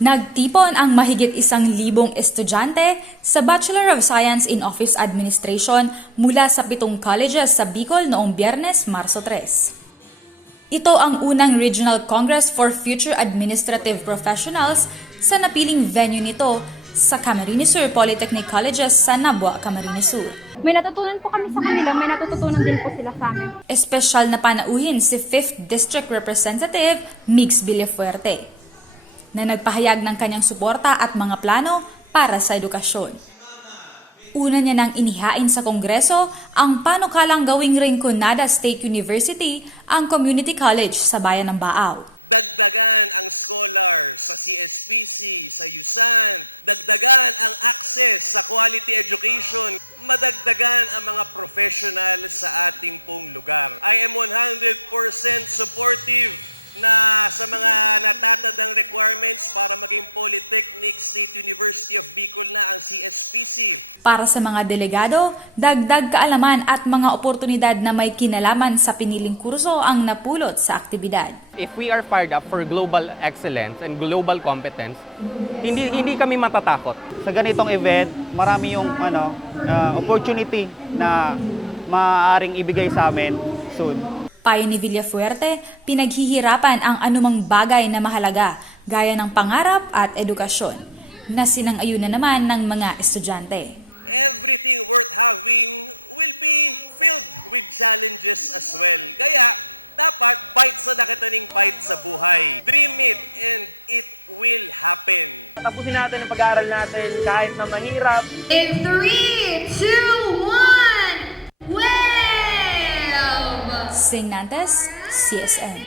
Nagtipon ang mahigit 1,000 estudyante sa Bachelor of Science in Office Administration mula sa 7 colleges sa Bicol noong Biyernes, Marso 3. Ito ang unang Regional Congress for Future Administrative Professionals sa napiling venue nito sa Camarines Sur Polytechnic Colleges sa Nabua, Camarines Sur. May natutunan po kami sa kanila, may natututunan din po sila sa amin. Espesyal na panauhin si 5th District Representative Migs Villafuerte, na nagpahayag ng kanyang suporta at mga plano para sa edukasyon. Una niya nang inihain sa Kongreso ang panukalang gawing Rinconada State University ang community college sa bayan ng Baaw. Para sa mga delegado, dagdag kaalaman at mga oportunidad na may kinalaman sa piniling kurso ang napulot sa aktibidad. If we are fired up for global excellence and global competence, hindi kami matatakot. Sa ganitong event, marami yung opportunity na maaaring ibigay sa amin soon. Payo ni Villafuerte, pinaghihirapan ang anumang bagay na mahalaga gaya ng pangarap at edukasyon, na sinang-ayunan naman ng mga estudyante. Tapusin natin ang pag-aaral natin kahit na mahirap. In 3, 2, 1, wave! Sing Nantes, CSN.